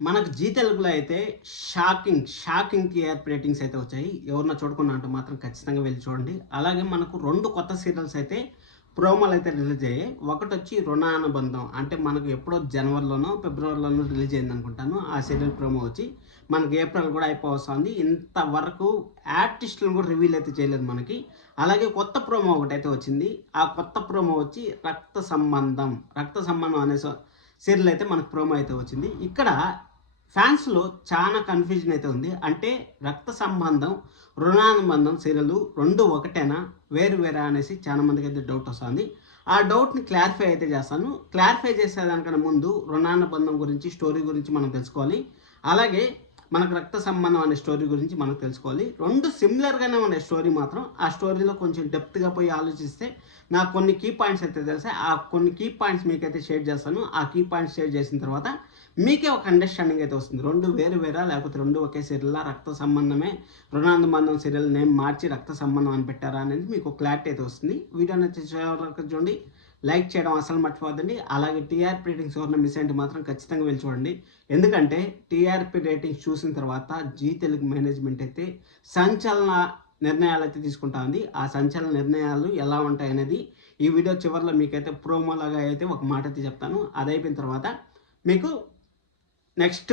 మనకు జీ తెలుగులో అయితే షాకింగ్ టీఆర్పీ రేటింగ్స్ అయితే వచ్చాయి. ఎవరన్నా చూడకుండా అంటే మాత్రం ఖచ్చితంగా వెళ్ళి చూడండి. అలాగే మనకు 2 కొత్త సీరియల్స్ అయితే ప్రోమోలు అయితే రిలీజ్ అయ్యాయి. ఒకటొచ్చి 'రుణానుబంధం' అంటే మనకు ఎప్పుడో జనవరిలోనో, ఫిబ్రవరిలోనో రిలీజ్ అయిందనుకుంటాను. ఆ సీరియల్ ప్రోమో వచ్చి మనకి ఏప్రిల్ కూడా అయిపోవస్తుంది. ఇంతవరకు ఆర్టిస్టులను కూడా రివీల్ అయితే చేయలేదు మనకి. అలాగే కొత్త ప్రోమో ఒకటైతే వచ్చింది. ఆ కొత్త ప్రోమో వచ్చి 'రక్త సంబంధం' అనే సీరియల్ అయితే మనకు ప్రోమో అయితే వచ్చింది. ఇక్కడ ఫ్యాన్స్‌లో చాలా కన్‌ఫ్యూజన్ అయితే ఉంది. అంటే 'రక్త సంబంధం', 'రుణానుబంధం' సీరియల్ 2 ఒకటేనా? వేరు వేరా అనేసి చాలా మందికైతే డౌట్ వస్తుంది. ఆ డౌట్‌ని క్లారిఫై అయితే చేస్తాను. క్లారిఫై చేసేదానికన్నా ముందు 'రుణానుబంధం' గురించి, స్టోరీ గురించి మనం తెలుసుకోవాలి. అలాగే మనకు 'రక్త సంబంధం' అనే స్టోరీ గురించి మనం తెలుసుకోవాలి. 2 సిమిలర్‌గానే ఉన్నాయి స్టోరీ మాత్రం. ఆ స్టోరీలో కొంచెం డెప్త్‌గా పోయి ఆలోచిస్తే నాకు కొన్ని కీ పాయింట్స్ అయితే తెలుసాయి. ఆ కొన్ని కీ పాయింట్స్ మీకైతే షేర్ చేస్తాను. ఆ కీ పాయింట్స్ షేర్ చేసిన తర్వాత మీకే ఒక అండర్‌స్టాండింగ్ అయితే వస్తుంది. 2 వేరు వేరా లేకపోతే 2 ఒకే సీరియలా? 'రక్త సంబంధమే' 'రుణానుబంధం' సీరియల్ నేమ్ మార్చి 'రక్త సంబంధం' అని పెట్టారా అనేది మీకు క్లారిటీ అయితే వస్తుంది. వీడియో నచ్చితే చివరి వరకు చూడండి. లైక్ చేయడం అసలు మర్చిపోవద్దండి. అలాగే టీఆర్పీ రేటింగ్స్ ఎవరైనా మిస్ అయితే మాత్రం ఖచ్చితంగా వెళ్ళి చూడండి. ఎందుకంటే టీఆర్పీ రేటింగ్స్ చూసిన తర్వాత జీ తెలుగు మేనేజ్మెంట్ అయితే సంచలన నిర్ణయాలు అయితే తీసుకుంటా ఉంది. ఆ సంచలన నిర్ణయాలు ఎలా ఉంటాయనేది ఈ వీడియో చివరిలో మీకైతే ప్రోమో లాగా అయితే ఒక మాట అయితే చెప్తాను. అది అయిపోయిన తర్వాత మీకు నెక్స్ట్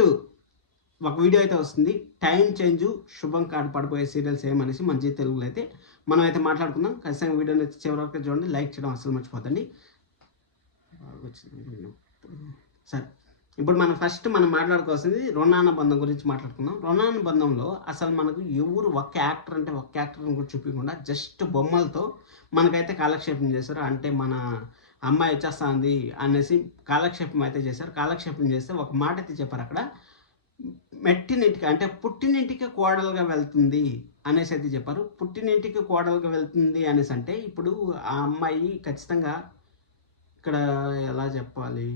ఒక వీడియో అయితే వస్తుంది. టైం చేంజ్, శుభం కార్డు పడిపోయే సీరియల్స్ ఏమనేసి మన జీ తెలుగులో అయితే మనం అయితే మాట్లాడుకుందాం. ఖచ్చితంగా వీడియో నచ్చి చివరి వరకు చూడండి. లైక్ చేయడం అసలు మర్చిపోతండి. సరే, ఇప్పుడు మనం మాట్లాడుకోవాల్సింది 'రుణానుబంధం' గురించి మాట్లాడుకుందాం. 'రుణానుబంధంలో' అసలు మనకు ఎవరు ఒక్క యాక్టర్ని కూడా చూపించకుండా జస్ట్ బొమ్మలతో మనకైతే కాలక్షేపం చేశారు. అంటే మన అమ్మాయి వచ్చేస్తుంది అనేసి కాలక్షేపం అయితే చేశారు. కాలక్షేపం చేస్తే ఒక మాట అయితే చెప్పారు అక్కడ, మెట్టినింటికి అంటే పుట్టినింటికి కోడలుగా వెళ్తుంది అనేసి అయితే చెప్పారు. పుట్టినింటికి కోడలుగా వెళ్తుంది అనేసి అంటే ఇప్పుడు ఆ అమ్మాయి ఖచ్చితంగా ఇక్కడ ఎలా చెప్పాలి,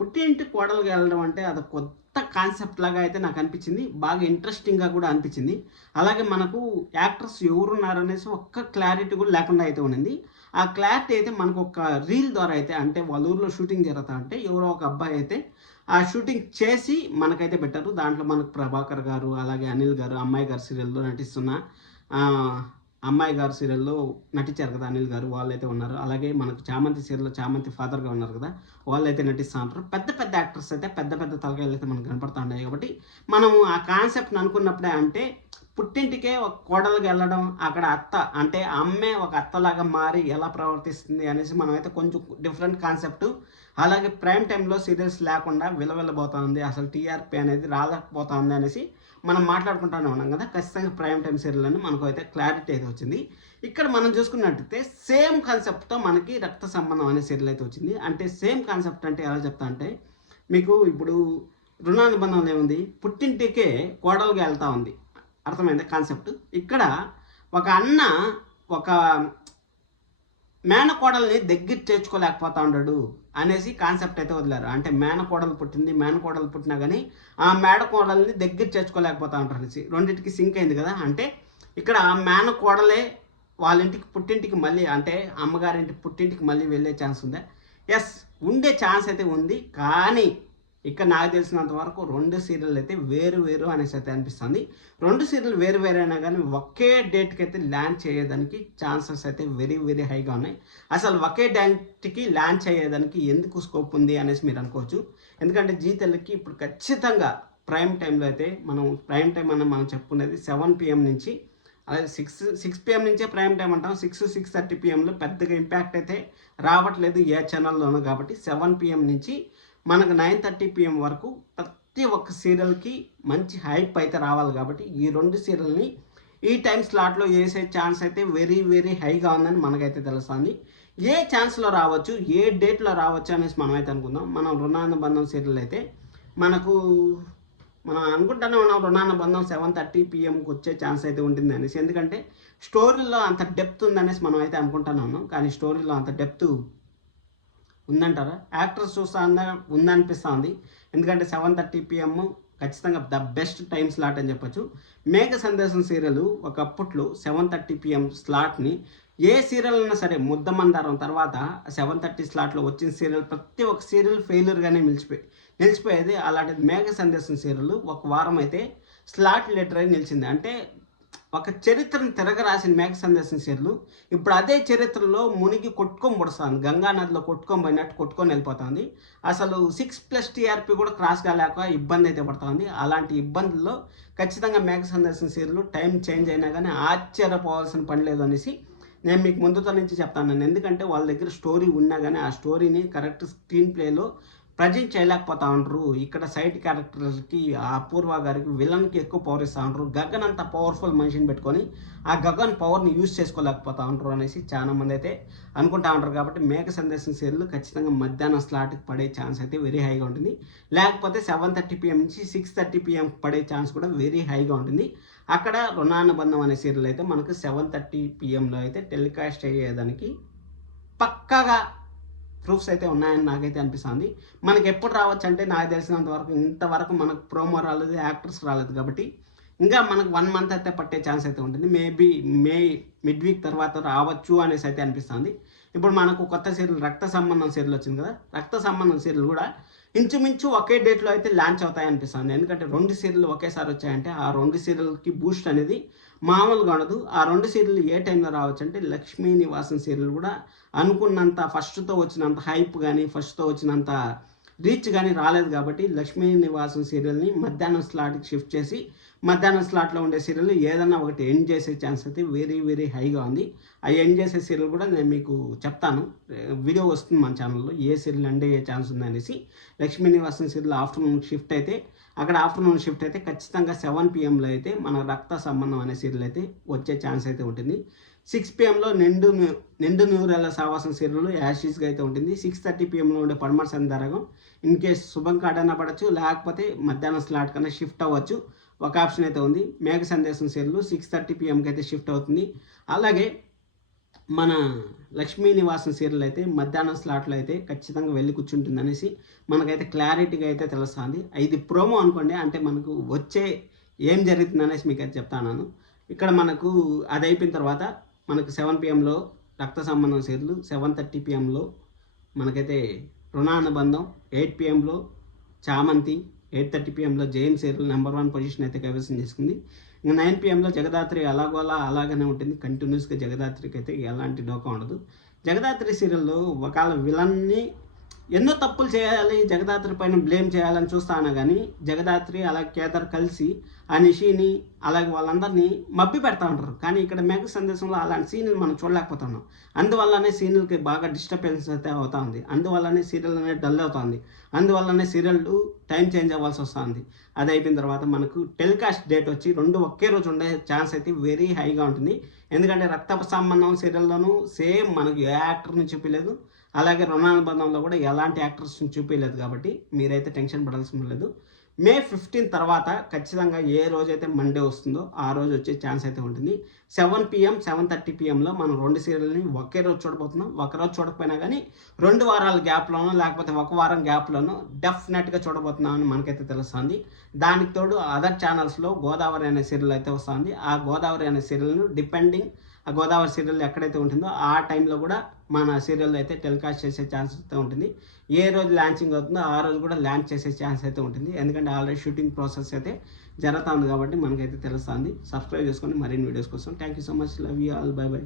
పుట్టింటికి కోడలుగా వెళ్ళడం అంటే అది కొత్త కాన్సెప్ట్ లాగా అయితే నాకు అనిపించింది. బాగా ఇంట్రెస్టింగ్గా కూడా అనిపించింది. అలాగే మనకు యాక్టర్స్ ఎవరున్నారనేసి ఒక్క క్లారిటీ కూడా లేకుండా అయితే ఉన్నింది. ఆ క్లారిటీ అయితే మనకు ఒక రీల్ ద్వారా అయితే, అంటే వాళ్ళ ఊర్లో షూటింగ్ జరుగుతా అంటే ఎవరో ఒక అబ్బాయి అయితే ఆ షూటింగ్ చేసి మనకైతే పెట్టారు. దాంట్లో మనకు ప్రభాకర్ గారు, అలాగే అనిల్ గారు, అమ్మాయి గారు సీరియల్లో నటిస్తున్న అమ్మాయి గారు సీరియల్లో నటించారు కదా అనిల్ గారు, వాళ్ళైతే ఉన్నారు. అలాగే మనకు చామంతి సీరియల్లో చామంతి ఫాదర్గా ఉన్నారు కదా, వాళ్ళైతే నటిస్తూ ఉంటారు. పెద్ద పెద్ద యాక్టర్స్ అయితే పెద్ద పెద్ద తలకాయలు అయితే మనకు కనపడుతూ ఉన్నాయి. కాబట్టి మనము ఆ కాన్సెప్ట్ని అనుకున్నప్పుడే, అంటే పుట్టింటికే ఒక కోడలుగా వెళ్ళడం, అక్కడ అత్త అంటే అమ్మే ఒక అత్తలాగా మారి ఎలా ప్రవర్తిస్తుంది అనేసి మనమైతే కొంచెం డిఫరెంట్ కాన్సెప్ట్. అలాగే ప్రైమ్ టైంలో సీరియల్స్ లేకుండా విలవిల్లబోతుంది, అసలు టీఆర్పీ అనేది రాలేకపోతుంది అనేసి మనం మాట్లాడుకుంటూనే ఉన్నాం కదా. ఖచ్చితంగా ప్రైమ్ టైం సీరియల్ అని మనకు అయితే క్లారిటీ అయితే వచ్చింది. ఇక్కడ మనం చూసుకున్నట్టయితే సేమ్ కాన్సెప్ట్తో మనకి 'రక్త సంబంధం' అనే సీరియల్ అయితే వచ్చింది. అంటే సేమ్ కాన్సెప్ట్ అంటే ఎలా చెప్తా అంటే, మీకు ఇప్పుడు 'రుణానుబంధంలో' ఏముంది, పుట్టింటికే కోడలుగా వెళ్తూ ఉంది. అర్థమైంది కాన్సెప్ట్. ఇక్కడ ఒక అన్న ఒక మేనకోడల్ని దగ్గర చేర్చుకోలేకపోతా ఉన్నాడు అనేసి కాన్సెప్ట్ అయితే వదిలారు. అంటే మేనకోడలు పుట్టినా కానీ ఆ మేనకోడల్ని దగ్గర చేర్చుకోలేకపోతా ఉంటారు అనేసి రెండింటికి సింక్ అయింది కదా. అంటే ఇక్కడ ఆ మేనకోడలే వాళ్ళ ఇంటికి పుట్టింటికి మళ్ళీ, అంటే అమ్మగారింటి పుట్టింటికి మళ్ళీ వెళ్ళే ఛాన్స్ ఉందా? ఎస్, ఉండే ఛాన్స్ అయితే ఉంది. కానీ ఇక్కడ నాకు తెలిసినంత వరకు 2 సీరియల్ అయితే వేరు అనేసి అయితే అనిపిస్తుంది. 2 సీరియల్ వేరు అయినా కానీ ఒకే డేట్కి అయితే ల్యాండ్ చేయడానికి ఛాన్సెస్ అయితే వెరీ హైగా ఉన్నాయి. అసలు ఒకే డేట్కి ల్యాండ్ చేయడానికి ఎందుకు స్కోప్ ఉంది అనేసి మీరు అనుకోవచ్చు. ఎందుకంటే జీ తెలుగుకి ఇప్పుడు ఖచ్చితంగా ప్రైమ్ టైంలో అయితే ప్రైమ్ టైం అని మనం చెప్పుకునేది 7 PM నుంచి, అలాగే 6 PM నుంచే ప్రైమ్ టైం అంటాం. 6-6:30 PMలో పెద్దగా ఇంపాక్ట్ అయితే రావట్లేదు ఏ ఛానల్లోనూ. కాబట్టి 7 PM నుంచి మనకు 9:30 PM వరకు ప్రతి ఒక్క సీరియల్కి మంచి హైప్ అయితే రావాలి. కాబట్టి ఈ 2 సీరియల్ని ఈ టైం స్లాట్లో వేసే ఛాన్స్ అయితే వెరీ హైగా ఉందని మనకైతే తెలుస్తుంది. ఏ ఛాన్స్లో రావచ్చు, ఏ డేట్లో రావచ్చు అనేసి మనమైతే అనుకుందాం. మనం 'రుణానుబంధం' సీరియల్ అయితే మనం అనుకుంటానే ఉన్నాం 'రుణానుబంధం' 7:30 PMకి వచ్చే ఛాన్స్ అయితే ఉంటుంది అనేసి. ఎందుకంటే స్టోరీలో అంత డెప్త్ ఉందనేసి మనం అయితే అనుకుంటానే ఉన్నాం. కానీ స్టోరీలో అంత డెప్త్ ఉందంటారా? యాక్టర్స్ చూస్తా ఉందనిపిస్తుంది. ఎందుకంటే 7:30 PM ఖచ్చితంగా ద బెస్ట్ టైం స్లాట్ అని చెప్పొచ్చు. 'మేఘ సందేశం' సీరియల్ ఒకప్పట్లో 7:30 PM స్లాట్ని ఏ సీరియల్ అయినా సరే, 'ముద్దమందారం' తర్వాత 7:30 స్లాట్లో వచ్చిన సీరియల్ ప్రతి ఒక్క సీరియల్ ఫెయిల్యూర్గానే నిలిచిపోయేది. అలాంటిది మేఘ సందేశం సీరియల్ ఒక వారం అయితే స్లాట్ లీడర్ అయి నిలిచింది. అంటే ఒక చరిత్రను తిరగరాసిన మేఘ సందేశం సీరియల్ ఇప్పుడు అదే చరిత్రలో మునిగి కొట్టుకొని పుడుస్తుంది. గంగా నదిలో కొట్టుకొని పోయినట్టు కొట్టుకొని వెళ్ళిపోతుంది. అసలు 6+ టీఆర్పీ కూడా క్రాస్ కాలేక ఇబ్బంది అయితే పడుతుంది. అలాంటి ఇబ్బందుల్లో ఖచ్చితంగా మేఘ సందేశం సీరియల్ టైం చేంజ్ అయినా కానీ ఆశ్చర్యపోవాల్సిన పని లేదు అనేసి నేను మీకు ముందుతో నుంచి చెప్తాను. ఎందుకంటే వాళ్ళ దగ్గర స్టోరీ ఉన్నా కానీ ఆ స్టోరీని కరెక్ట్ స్క్రీన్ ప్లేలో ప్రజెంట్ చేయలేకపోతా ఉంటారు. ఇక్కడ సైడ్ క్యారెక్టర్స్కి అపూర్వ గారికి విలన్కి ఎక్కువ పవర్ ఇస్తూ ఉంటారు. గగన్ అంత పవర్ఫుల్ మనిషిని పెట్టుకొని ఆ గగన్ పవర్ని యూజ్ చేసుకోలేకపోతా ఉంటారు అనేసి చాలామంది అయితే అనుకుంటా ఉంటారు. కాబట్టి మేఘ సందేశం సీరియల్ ఖచ్చితంగా మధ్యాహ్నం స్లాట్కి పడే ఛాన్స్ అయితే వెరీ హైగా ఉంటుంది. లేకపోతే 7:30 PM నుంచి 6:30 PM పడే ఛాన్స్ కూడా వెరీ హైగా ఉంటుంది. అక్కడ రుణానుబంధం అనే సీరియల్ అయితే మనకు 7:30 PMలో అయితే టెలికాస్ట్ అయ్యేదానికి పక్కాగా ప్రూఫ్స్ అయితే ఉన్నాయని నాకైతే అనిపిస్తుంది. మనకి ఎప్పుడు రావచ్చు అంటే నాకు తెలిసినంత వరకు ఇంతవరకు మనకు ప్రోమో రాలేదు, యాక్టర్స్ రాలేదు. కాబట్టి ఇంకా మనకు 1 month అయితే పట్టే ఛాన్స్ అయితే ఉంటుంది. మేబీ మిడ్ వీక్ తర్వాత రావచ్చు అనేసి అయితే అనిపిస్తుంది. ఇప్పుడు మనకు కొత్త సీరియల్ రక్త సంబంధం సీరియల్ వచ్చింది కదా, రక్త సంబంధం సీరియల్ కూడా ఇంచుమించు ఒకే డేట్లో అయితే లాంచ్ అవుతాయి అనిపిస్తుంది. ఎందుకంటే 2 సీరియల్ ఒకేసారి వచ్చాయంటే ఆ 2 సీరియల్కి బూస్ట్ అనేది మామూలుగా ఉండదు. ఆ 2 సీరియల్ ఏ టైంలో రావచ్చు అంటే లక్ష్మీ నివాసం సీరియల్ కూడా అనుకున్నంత ఫస్ట్తో వచ్చినంత హైప్ కానీ ఫస్ట్తో వచ్చినంత రీచ్ కానీ రాలేదు. కాబట్టి లక్ష్మీ నివాసం సీరియల్ని మధ్యాహ్నం స్లాట్కి షిఫ్ట్ చేసి మధ్యాహ్నం స్లాట్లో ఉండే సీరియల్ ఏదన్నా ఒకటి ఎండ్ చేసే ఛాన్స్ అయితే వెరీ వెరీ హైగా ఉంది. ఆ ఎండ్ చేసే సీరియల్ కూడా నేను మీకు చెప్తాను, వీడియో వస్తుంది మన ఛానల్లో ఏ సీరియల్ ఎండ్ అయ్యే ఛాన్స్ ఉందనేసి. లక్ష్మీ నివాసం సీరియల్ ఆఫ్టర్నూన్ షిఫ్ట్ అయితే ఖచ్చితంగా 7 PMలో అయితే మన రక్త సంబంధం అనే సీరియల్ అయితే వచ్చే ఛాన్స్ అయితే ఉంటుంది. 6 PMలో నిండు నూరేళ్ల సావాసం సీరియల్ యాషీస్గా అయితే ఉంటుంది. 6:30 PMలో ఉండే పడమర సందర్భం ఇన్ కేస్ శుభం కాడైనా పడవచ్చు, లేకపోతే మధ్యాహ్నం స్లాట్ కన్నా షిఫ్ట్ అవ్వచ్చు. ఒక ఆప్షన్ అయితే ఉంది. మేఘ సందేశం సీరియల్ 6:30 PMకి అయితే షిఫ్ట్ అవుతుంది. అలాగే మన లక్ష్మీ నివాసం సీరియల్ అయితే మధ్యాహ్నం స్లాట్లో అయితే ఖచ్చితంగా వెళ్ళి కూర్చుంటుంది అనేసి మనకైతే క్లారిటీగా అయితే తెలుస్తుంది. ఇది ప్రోమో అనుకోండి, అంటే మనకు వచ్చే ఏం జరుగుతుంది అనేసి మీకు అయితే చెప్తాను. ఇక్కడ మనకు అది అయిపోయిన తర్వాత మనకు 7 PMలో రక్త సంబంధం సీరియల్, 7:30 PMలో మనకైతే రుణానుబంధం, 8 PMలో చామంతి, 8:30 PMలో జైన్ సీరియల్ నెంబర్ 1 పొజిషన్ అయితే కైవసం చేసుకుంది. ఇంకా 9 PMలో జగదాత్రి అలాగనే ఉంటుంది. కంటిన్యూస్గా జగదాత్రికి అయితే ఎలాంటి డోకా ఉండదు. జగదాత్రి సీరియల్లో ఒకవేళ విలన్ని ఎన్నో తప్పులు చేయాలి, జగదాత్రి పైన బ్లేమ్ చేయాలని చూస్తాను కానీ జగదాత్రి అలాగే కేదార్ కలిసి ఆ నిషిని అలాగే వాళ్ళందరినీ మబ్బి పెడతా ఉంటారు. కానీ ఇక్కడ మేఘ సందేశంలో అలాంటి సీన్లు మనం చూడలేకపోతున్నాం. అందువల్లనే సీరియల్కి బాగా డిస్టర్బెన్స్ అయితే అవుతా ఉంది. అందువల్లనే సీరియల్ అనేది డల్ అవుతుంది. అందువల్లనే సీరియల్ టైం చేంజ్ అవ్వాల్సి వస్తుంది. అది అయిపోయిన తర్వాత మనకు టెలికాస్ట్ డేట్ వచ్చి 2 ఒకే రోజు ఉండే ఛాన్స్ అయితే వెరీ హైగా ఉంటుంది. ఎందుకంటే రక్త సంబంధం సీరియల్లోనూ సేమ్ మనకు ఏ యాక్టర్ని చూపించలేదు, అలాగే రుణానుబంధంలో కూడా ఎలాంటి యాక్టర్స్ని చూపించలేదు. కాబట్టి మీరైతే టెన్షన్ పడాల్సిన లేదు. May 15 తర్వాత ఖచ్చితంగా ఏ రోజైతే మండే వస్తుందో ఆ రోజు వచ్చే ఛాన్స్ అయితే ఉంటుంది. 7 PM 7:30 PMలో మనం 2 సీరియల్ని ఒకే రోజు చూడబోతున్నాం. ఒకరోజు చూడకపోయినా కానీ 2 వారాల గ్యాప్లోనో లేకపోతే 1 వారం గ్యాప్లోనో డెఫినెట్గా చూడబోతున్నాం అని మనకైతే తెలుస్తుంది. దానికి తోడు అదర్ ఛానల్స్లో గోదావరి అనే సీరియల్ అయితే వస్తుంది. ఆ గోదావరి అనే సీరియల్ను డిపెండింగ్ ఆ గోదావరి సీరియల్ ఎక్కడైతే ఉంటుందో ఆ టైంలో కూడా మన సీరియల్ అయితే టెలికాస్ట్ చేసే ఛాన్స్ అయితే ఉంటుంది. ఏ రోజు లాంచింగ్ అవుతుందో ఆ రోజు కూడా లాంచ్ చేసే ఛాన్స్ అయితే ఉంటుంది. ఎందుకంటే ఆల్రెడీ షూటింగ్ ప్రాసెస్ అయితే జరుగుతుంది కాబట్టి మనకైతే తెలుస్తుంది. సబ్స్క్రైబ్ చేసుకొని మరిన్ని వీడియోస్ కోసం. Thank you so much. Love you all. By by.